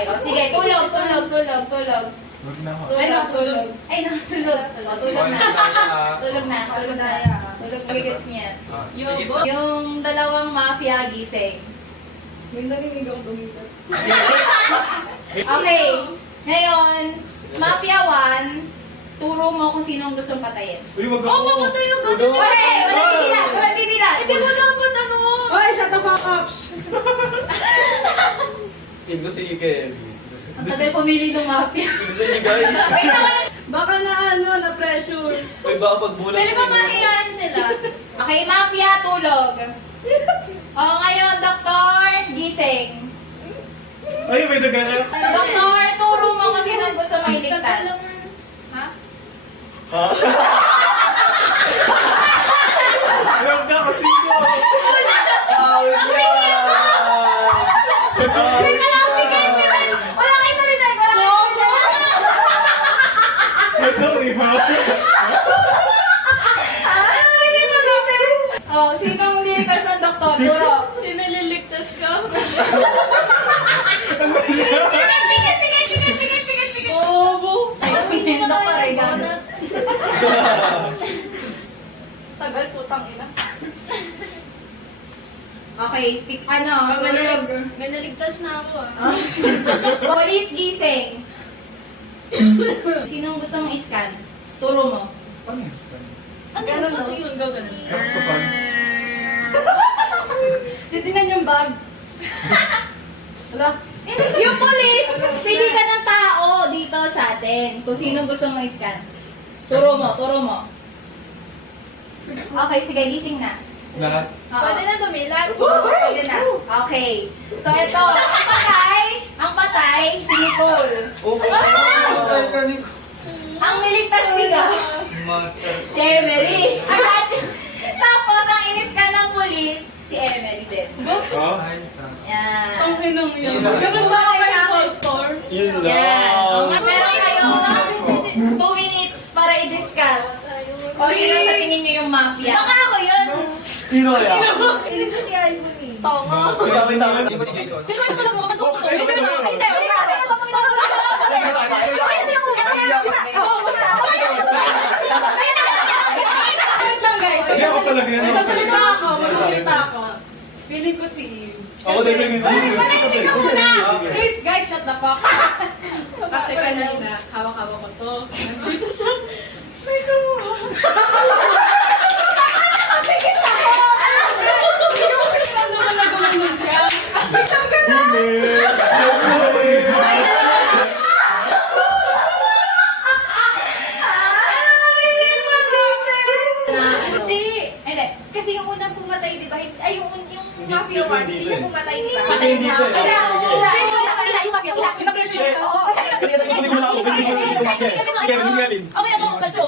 Okay, o sige, tulog. Huwag na ako. Tulog. Ay, nakatulog. O, tulog na. Tulog na. Tulog bigas niya. Yung dalawang mafia gising. May narinig akong tumikat. Okay, ngayon, Mafia 1, turo mo kung sino ang gustong patayin. Uy, wag ako. Mamatay yung gano'n. Walang titilan. Hindi mo dapat ano. Ay, shut the fuck up. Ito si Ike. Ang tagal pumili ng Mafia. Ito ni guys. Baka na ano, na pressure. Uy, baka pagbulat. Pwede ko mahihayin sila. Okay, Mafia, tulog. O, ngayon, Doktor, gising. Ay, may nagana. Doktor, turo mo kung sino ang gusto mailigtas. Ha? Ha? Alam na kasi ko. Awit yan. Wala kayo narinig! Ito, iba. Oh, sinong niligtas ng doktor? Turo. Sino liligtas ka? Bobo. Doktor, ay gano'n. Tagal putang ina. Okay, tulog. May naligtas na ako ah. Police gising. Sinong gusto mong iscan? Turo mo. Paano yung scan? Ano yun? Gagano. Kapag. Titingnan yung bag. Wala. Yung police, pili ka ng tao dito sa atin. Kung sinong gusto mong iscan. Turo mo. Okay, sige, gising na. Lahat. Oo. Pwede na dumilat. Oo, pwede na. Okay. So, ito, ang patay, si Nicole. Okay. Ay, kaniko. Ang niligtas nila, Master. si Emery. Tapos, ang iniskan ng polis, si Emery din. Oh? Yan. Ang inang yan. Yun lang. Ganun ba ako yung impostor? Yun lang. Yan. O nga, meron kayo 2 minutes para i-discuss. O sino sa tingin nyo yung mafia? Baka ako yun. Sino kaya? Hindi ko si Ivory. Tama. Sige, namin. Hindi ko si Jason. Hindi ko alam kung ako Sige, ako talaga yan. Magsasalita ako. Feeling ko si Eve. Ako talaga yan. Manahimik ka muna! Please guys, shut the fuck up! Kasi kanina, hawak-hawak ko to. Nandito siya. May gawa. Ano naman nagulunod ka? Isang ka na! Hindi. Kasi yung unang pumatay, di ba? Ay, yung mafia one, hindi siya pumatay, di ba? Patay na. Yung mafia, yung na-pressure niya sa oo. Okay, ako ang kalso.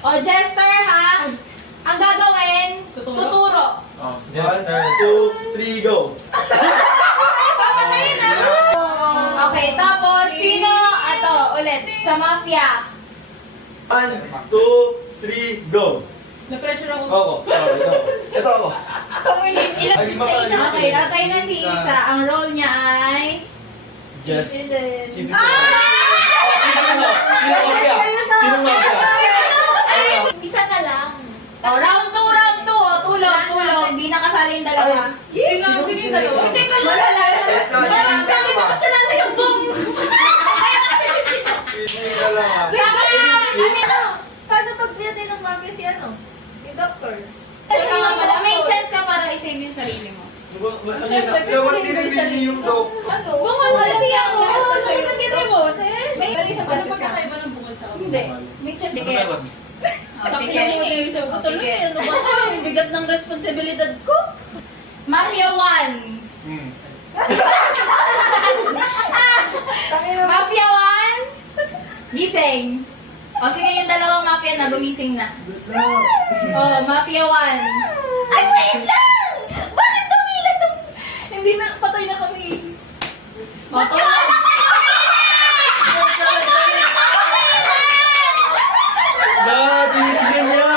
O, Jester, ha? Ang gagawin, tuturo. 1, 2, 3, go! Okay, tapos, sino? Ato, ulit, sa mafia. 1, 2, 3, go! Na-pressure ako. Ako. Ito ako. Okay, natay na si Isa. Ang role niya ay... Just. Is Sino it? sino mafia? Sino mafia? Isa na lang. Oh, round 2, tulog. Di nakasali yung dalawa. Sino yung dalawa? Hindi ko alam. Sabi ko kasi na yung bong. Paano pag biyatay ng mafia si ano? Yung doctor. May chance ka para i-save yung sarili mo. Dapat tinibigyan yung dog. Ano? Wala siya ako. Sa kiri mo, sir. May isa pa Ano pagkakaiba ng bungod sa ako? Hindi. May chance. Sige. Tapos Okay. hindi siya tuloy. Ano ba siya? Yung bigat ng responsibilidad ko. Mafia 1. Mafia 1. Gising. O sige, yung dalawang mafia na gumising na. Oh, Mafia 1. Ay, wait lang! Bakit tumilat ng... Hindi na, patay na kami. O, tulog. Natin niya! Natin niya!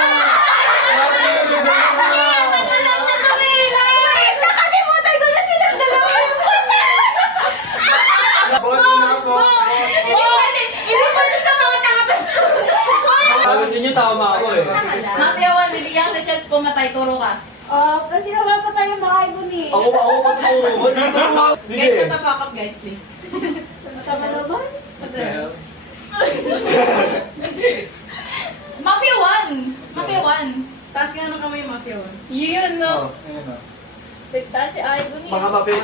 Actually, tama ako eh. Mafia 1, bibigyan ka ng chance pumatay, turo ka. Kasi naman pa tayo makaibon eh. Ako paturo. Guys, shut the fuck up, guys, please. Tama naman. Mafia 1! Mafia 1! Taas nga ng kamay, Mafia 1. Yun, no? Ayan na. Bigta si Aibon eh. Mga mapit.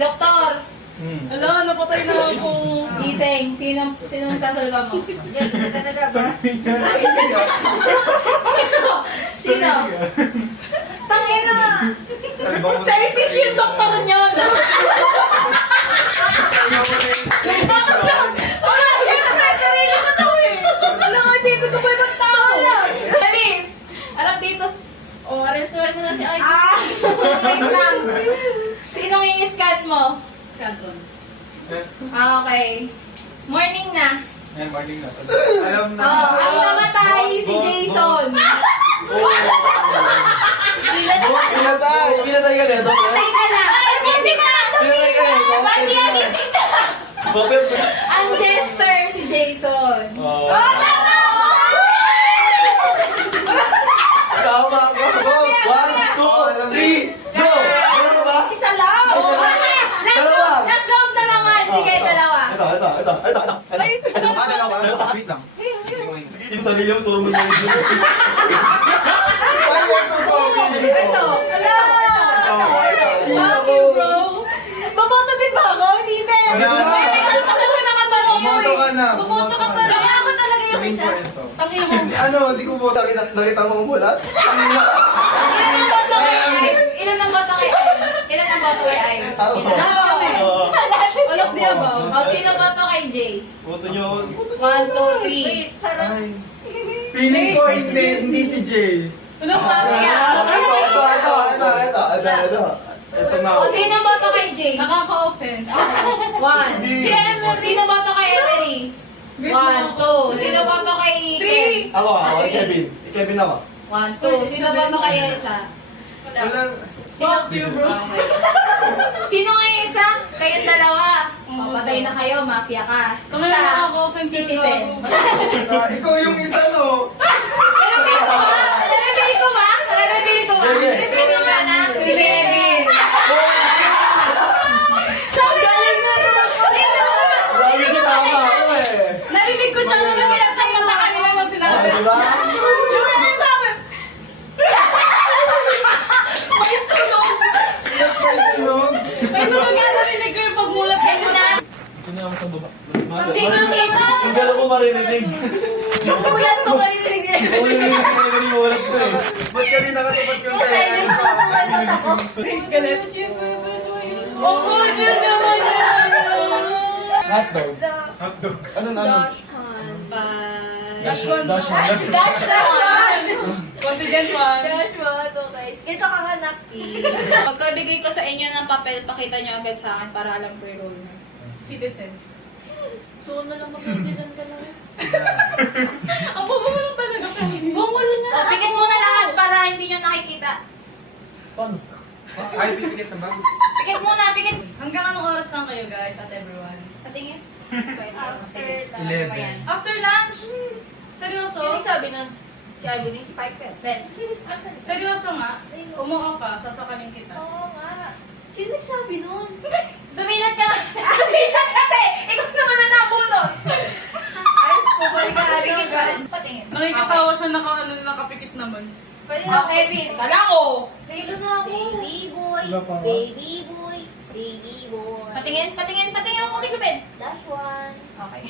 Doktor, Ala, napatay na ako. gising, sinong sasalba mo? Yan, talaga ba? Sino? Tangina! Selfish yung doktor niyo! Wala, siya na sarili ko to eh! Alam mo, isipin ko ba ibang tao? Alis! Harap dito. O, arrestuin mo na si Ivy. Wait lang. Sinong i-scan mo? Scantron. Okay. Morning na. Ayan, morning na. Alam na. Oh, ang namatay si Jason. Pinatay ka na. Patay ka na. Gising na! Pinatay ka na. Bakit gising na? Bakit? Ang jester si Jason. Oh, tama ka. Go! 1, 2, 3, go! Ano ba? Isa lang. Bakit? Last round na naman. Sige, dalawa. Ito. Wait lang. Sige, sarili yung turo mo na yun. Ito. Love you, bro. Baboto din ba ako? Hindi din. Wala na. Baboto ka na ba mo? Bumoto ka na. Baboto ka pa rin. Ako talaga yung isa. Tangina mo. Ano, di ko po nakita mo mulat? Ilan ang boto kay Ay? Ilan ang boto kay Ay? Ako. Lahat kami. All of the above. O, sino boto kay Jay? Boto nyo. 1, 2, 3. Feeling ko hindi si Jay. Ano ba? Ito na. O, sino boto kay Jay? Nakaka-offend. 1. Si Emery. Sino boto kay Emery? 1, 2. Sino boto kay Ken? Ako, Kevin. Kevin ako. 1, 2. Sino boto kay Elsa? Walang... Fuck you, bro. Sino nga yung isa? Kayong dalawa. Papatay na kayo, mafia ka. Kami na nakaka-offend. Citizen. Ikaw yung isa, no? Reveal ko ba? Reveal ko ba? Reveal ko ba? Reveal ko ba na? Si Kevin. Sabi ko lang na Lagi si tama ako eh. narinig ko siyang lumiyatang mata kanina nung sinabi. Diba? Lumiyatang sabi. May tunog. May tunog nga narinig ko yung pagmulat. Next na. Ito na ako sa baba. Hindi ko nakita. Ang gala ko marinig. Yung ulan mo marinig eh. Marinig mo ulit ko eh. Ba't ka rin nakatapat yung Silent pa kung ano ako. Galit. Oo, siya siya Hotdog. Hotdog. Ano na? Dash one. Dash one. Dash one. Confident one. Dash one, okay. Ito ka nga, Naki. Pagkabigay ko sa inyo ng papel, pakita nyo agad sa akin para alam ko yung role nyo. Citizens. So, na lang mag-design ka lang. Ang baba mo lang talaga. Bawal na. O, pikit muna lahat para hindi nyo nakikita. Paano? Ay, pipikit na ba? Pikit muna, pikit. Hanggang anong oras lang kayo, guys, at everyone? Patingin. After Eleven. Ayan. After lunch? Seryoso? Sino sabi nun? Si Aibon yung si Piper. Best. Seryoso nga? Umuha ka, sasakalin kita. Oo nga. Sino nagsabi nun? Dumilat ka. Dumilat ka, te. Ikaw naman na nabulot. Ay, pabalik ka Pikit agad. ka. Patingin. Nakikitawa siya nakapikit naman. Pwede Oh, Kevin. Kala ko. Pwede na ako. Baby boy. Wala pa nga. Baby boy. Baby boy. Patingin, patingin, patingin ang kuting lupin. Dash one. Okay.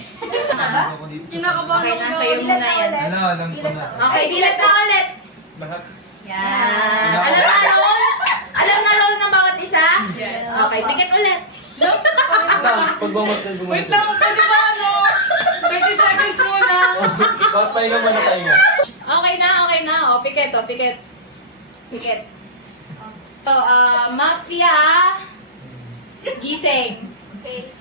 Ako dito. Kinakabahan Okay, ako. nasa iyo muna yan. Ano, alam ko na. Okay, dilat na ulit. Lahat. Yan. Alam na role? Alam na role ng bawat isa? Yes. Okay, pikit ulit. Pagmamasdan ko muna. Wait lang, pwede ba ano? 30 seconds muna. Patay ka man na tayo nga. Okay na, okay na. O, pikit, o, pikit. Pikit. So, mafia, gising. Okay.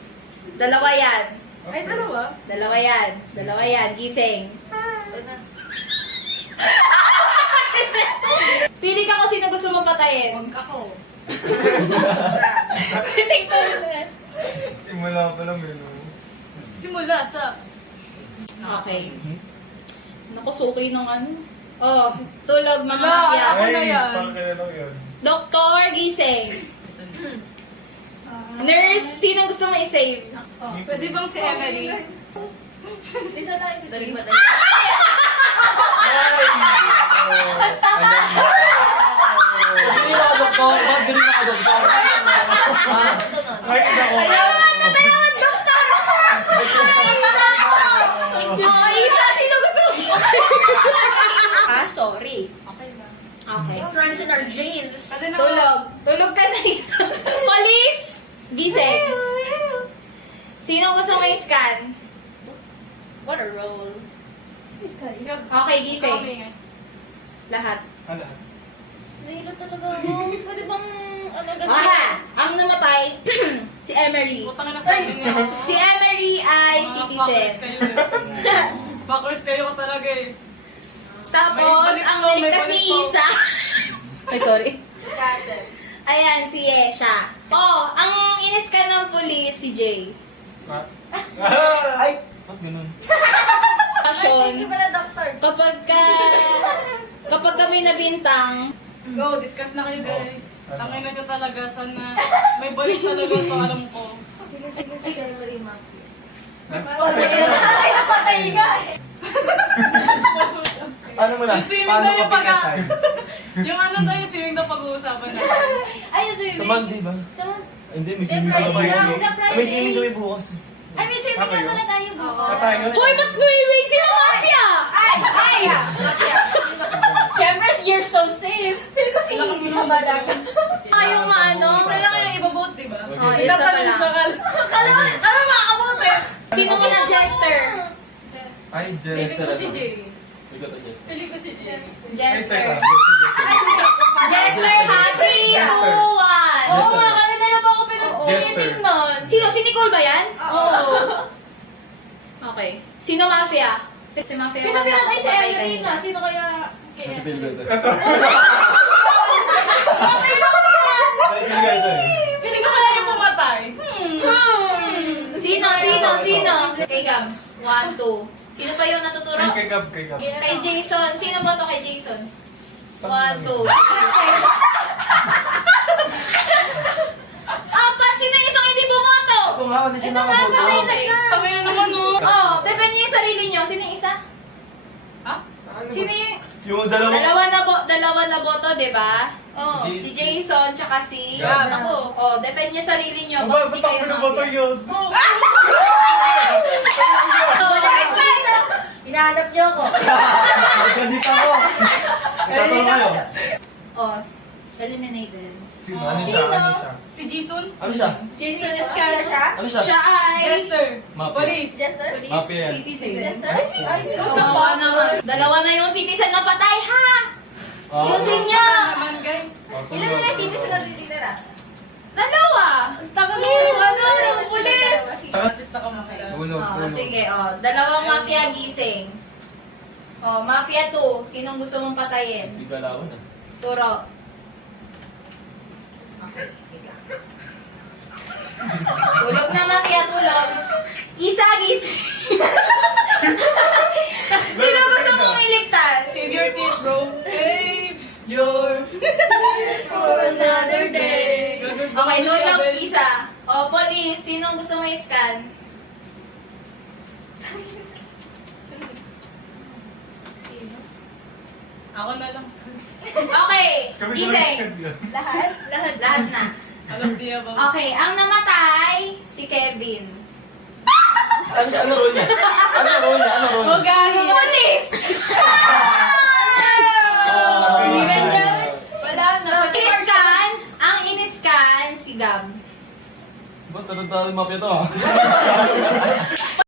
Dalawa yan. Ay, dalawa? Dalawa yan. Dalawa yan, gising. Ito na. Pili ka kung sino gusto mo patayin. Huwag ako. Sining ko ulit. Simula pa lang yun. Simula sa... Okay. Naku, suki ng ano. Oh, tulog mga Wala, mafia. Ako na Ay, yan. parang kaya lang yun. Doktor, gising. Nurse, sino gusto mo i-save? Pwede bang si Emily? Isa lang, isa Dali ba, lang. dali. Galing ako, doktor. Bakit galing ako, doktor? Ay, ako. Oh, isa, sino gusto mo? Sorry. Okay. Friends in our jeans. Pwede na. Tulog. Tulog ka na isa. Police! Gising. Sino gusto mo i-scan? What a roll. Okay, gising. Lahat. Hala. Nahilo talaga ako. Pwede bang ano ganun? Aha! Ang namatay, si Emery. Putang na sa amin niya. Si Emery ay citizen. Backers kayo ko talaga eh. Tapos, May ang balik niligtas po, ni may balik po. Isa. Ay, sorry. Ayan, si Yesha. Oh, ang iniskan ng police, si Jay. Ay! Ba't ganun? Passion, Thank you pala, doctor. kapag kami nabintang, Go, discuss na kayo guys. Tangin na nyo talaga. Sana may balik talaga to, alam ko. Sige, sorry, mafia. ay, napatay ka. Ano mo na? Yung swimming Paano na yung ka pagka... pagkatay? Yung ano daw yung swimming na pag-uusapan natin. Ay, yung swimming. Sa Monday ba? Sa Hindi, may Sa swimming sa Friday lang, Friday. sa Friday. May swimming kami bukas. Ay, may swimming Ako nga yun. pala tayo bukas. Tayo. Hoy, ba't swimming? Sino mafia? Ay! Siyempre, you're so safe. Feel ko si Isa ba lang? Ah, yung ano? Isa lang yung ibaboat, di ba? Oh, isa pa Pinatanong siya lang. Ano makakabot eh? Sino mo na Jester? Ay, Jess. Jay. Ikaw to, Jess. Pili ko si Jay. Jester. Jester. Jester, ha? 3, 2, 1. Oo nga, kanina na pa ako Jester. Sino? Si Nicole ba yan? Oo. Okay. Sino mafia? Si mafia. Sino wala pinatay akong si patay Evelyn kanina. na? Sino kaya? Ito, pili ko ito. Ay, kaya ito eh. Sino kaya yung pumatay? Sino? Kay Gab. 1, 2. Sino pa yung natuturo? Ay, kay Gab, kay Gab. Kay Jason. Sino ba to kay Jason? 1, 2. Apat! Sino yung isang hindi bumoto? Ito nga, hindi siya nakaboto. Patay na siya. Kami na naman oh. Oh, defend niyo yung sarili niyo. Sino yung isa? Ha? Sino yung... Yung dalawa. Dalawa na boto, di ba? Oo. Si Jason, tsaka si... Gab. Ako. Oh, defend niyo sarili niyo. Aba, Bakit di ba't ako kayo pinaboto mafia? yun? Hinahanap niyo ako. Nagkandit ako. Itatanong kayo. Oh, eliminated. Sino? Ano siya? Ano siya? Si Jason? Ano siya? Jason Escala siya? Ano siya? Siya ay... Jester. Mafia. Police. Jester? Mafia yan. Jester? Kawawa naman. Dalawa na yung citizen na patay, ha? Oh. Yusin niya! Naman guys. Ilan na yung citizen na tinitira? Dalawa! Taka mo, ano, pulis! Artista ka mo kaya. Tulog, Oh, tulog. sige, oh. Dalawang mafia gising. Oh, mafia 2. Sinong gusto mong patayin? Si Galawan ah. Turo. Tulog na mafia, tulog. Isa gising. Sino gusto mong iligtas? Save your tears, bro. Save your tears for another day. Okay, tulog isa. O, police, sinong gusto mo i-scan? Ako na lang. Okay, Kami gising. yun. Lahat? Lahat na. Alam niya ba? Okay, ang namatay, si Kevin. Ano role niya? Ano role niya? Ano role niya? Gagi. Police! Even Oh, notes? Wala na. In-scan, ang in-scan, si Gab. Ba't tarantado yung mafia to ah?